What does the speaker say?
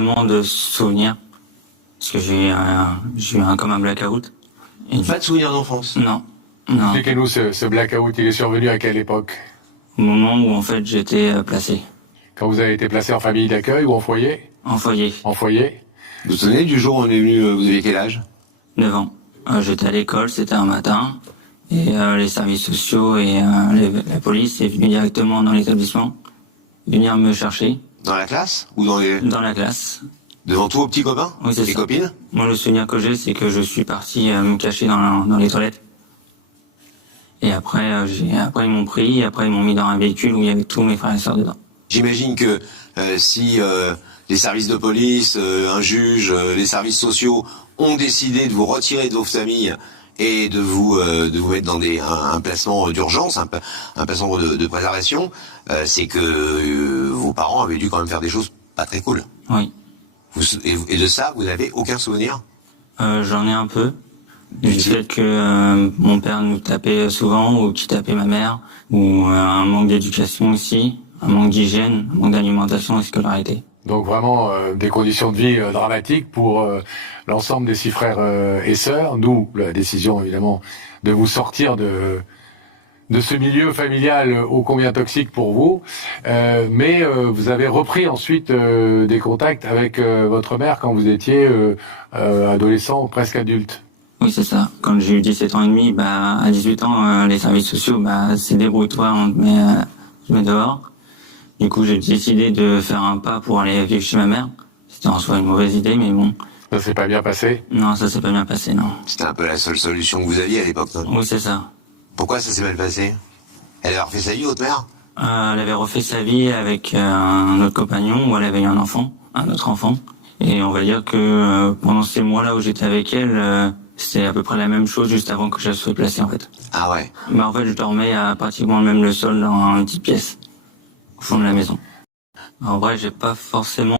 Tellement de souvenirs, parce que j'ai eu comme un blackout. Et Pas de souvenirs d'enfance? non, non. Expliquez-nous ce blackout, il est survenu à quelle époque? Au moment où en fait j'étais placé Quand vous avez été placé en famille d'accueil ou en foyer? en foyer, En foyer? Vous vous souvenez du jour où on est venu, vous aviez quel âge? 9 ans. J'étais à l'école, c'était un matin, et les services sociaux et la police est venue directement dans l'établissement, venir me chercher Dans la classe? Ou dans les... dans la classe. devant tous vos petits copains? Oui, c'est Les ça. copines? Moi, le souvenir que j'ai, c'est que je suis parti me cacher dans les toilettes. Et après, après ils m'ont pris, et après ils m'ont mis dans un véhicule où il y avait tous mes frères et sœurs dedans. J'imagine que si les services de police, un juge, les services sociaux ont décidé de vous retirer de vos familles et de vous mettre dans un placement d'urgence, un placement de préservation, c'est que vos parents avaient dû quand même faire des choses pas très cool. Oui. Et de ça, vous n'avez aucun souvenir? J'en ai un peu. Du fait que mon père nous tapait souvent, ou qu'il tapait ma mère, ou un manque d'éducation aussi, un manque d'hygiène, un manque d'alimentation et scolarité. Donc vraiment des conditions de vie dramatiques pour l'ensemble des 6 frères et sœurs. Nous, la décision évidemment de vous sortir de ce milieu familial ô combien toxique pour vous. Mais vous avez repris ensuite des contacts avec votre mère quand vous étiez adolescent, presque adulte. Oui, c'est ça. Quand j'ai eu 17 ans et demi, à 18 ans, les services sociaux, c'est débrouille-toi, je mets dehors. Du coup, j'ai décidé de faire un pas pour aller vivre chez ma mère. C'était en soi une mauvaise idée, mais bon. Ça s'est pas bien passé? Non, ça s'est pas bien passé, non. C'était un peu la seule solution que vous aviez à l'époque, non? Oui, c'est ça. Pourquoi ça s'est mal passé? Elle avait refait sa vie, votre mère? Elle avait refait sa vie avec un autre compagnon, où elle avait eu un autre enfant. Et on va dire que pendant ces mois-là où j'étais avec elle, c'était à peu près la même chose juste avant que je sois placé, en fait. Ah ouais. Mais en fait, je dormais à pratiquement même le sol dans une petite pièce, au fond de la maison. En vrai, j'ai pas forcément